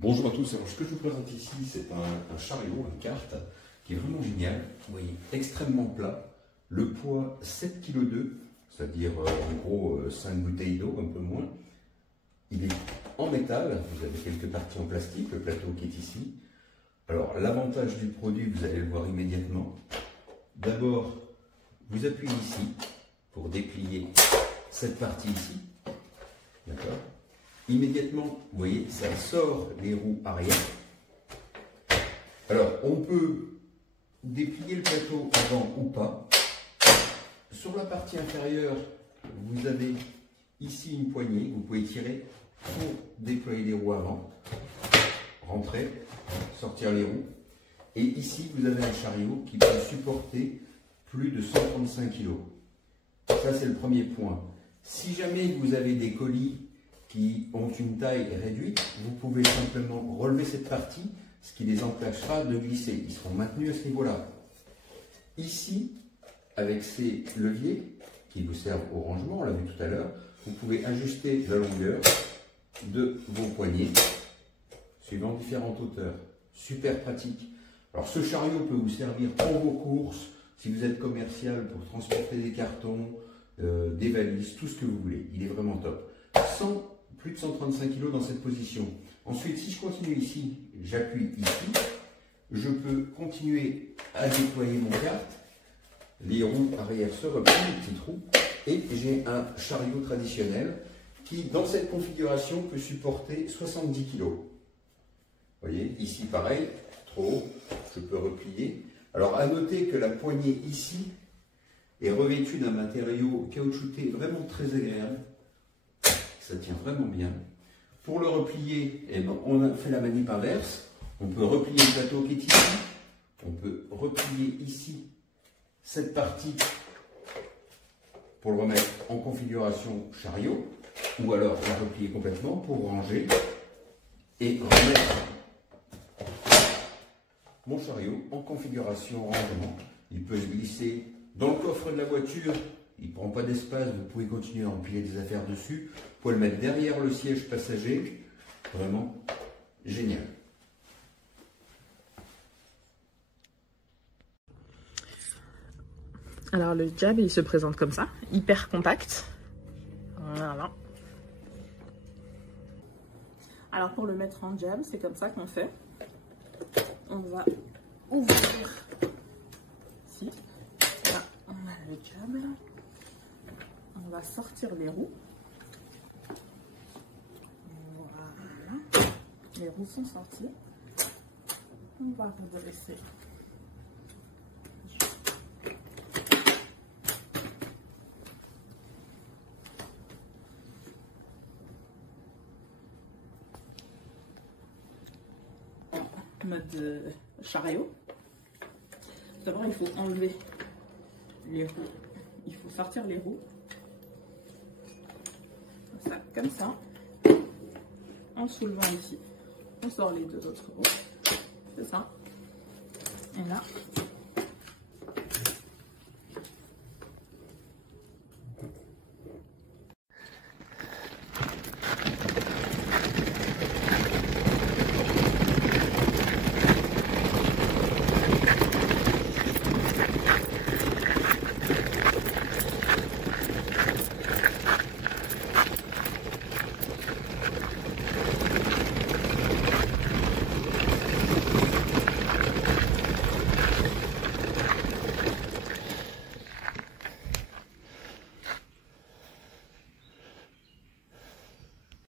Bonjour à tous, alors ce que je vous présente ici c'est un chariot, une carte qui est vraiment génial. Vous voyez, extrêmement plat, le poids 7,2 kg, c'est-à-dire en gros 5 bouteilles d'eau, un peu moins. Il est en métal, vous avez quelques parties en plastique, le plateau qui est ici. Alors l'avantage du produit, vous allez le voir immédiatement. D'abord, vous appuyez ici pour déplier cette partie ici, d'accord. Immédiatement, vous voyez, ça sort les roues arrière. Alors, on peut déplier le plateau avant ou pas. Sur la partie inférieure, vous avez ici une poignée. Vous pouvez tirer pour déployer les roues avant, rentrer, sortir les roues. Et ici, vous avez un chariot qui peut supporter plus de 135 kg. Ça, c'est le premier point. Si jamais vous avez des colis qui ont une taille réduite, vous pouvez simplement relever cette partie, ce qui les empêchera de glisser. Ils seront maintenus à ce niveau-là. Ici, avec ces leviers qui vous servent au rangement, on l'a vu tout à l'heure, vous pouvez ajuster la longueur de vos poignées suivant différentes hauteurs. Super pratique. Alors ce chariot peut vous servir pour vos courses, si vous êtes commercial, pour transporter des cartons, des valises, tout ce que vous voulez. Il est vraiment top. Plus de 135 kg dans cette position. Ensuite, si je continue ici, j'appuie ici, je peux continuer à déployer mon carte. Les roues arrière se replient, les petites roues, et j'ai un chariot traditionnel qui, dans cette configuration, peut supporter 70 kg. Vous voyez, ici pareil, trop haut, je peux replier. Alors, à noter que la poignée ici est revêtue d'un matériau caoutchouté vraiment très agréable. Ça tient vraiment bien. Pour le replier, eh ben, on a fait la manip inverse. On peut replier le plateau qui est ici. On peut replier ici cette partie pour le remettre en configuration chariot. Ou alors la replier complètement pour ranger et remettre mon chariot en configuration rangement. Il peut se glisser dans le coffre de la voiture. Il ne prend pas d'espace, vous pouvez continuer à empiler des affaires dessus. Vous pouvez le mettre derrière le siège passager. Vraiment génial. Alors le jab, il se présente comme ça, hyper compact. Voilà. Alors pour le mettre en jab, c'est comme ça qu'on fait. On va ouvrir ici. Là, on a le jab. On va sortir les roues. Voilà. Les roues sont sorties. On va redresser. En mode chariot. D'abord, il faut enlever les roues. Il faut sortir les roues. Comme ça, en soulevant ici, on sort les deux autres roues, c'est ça, et là,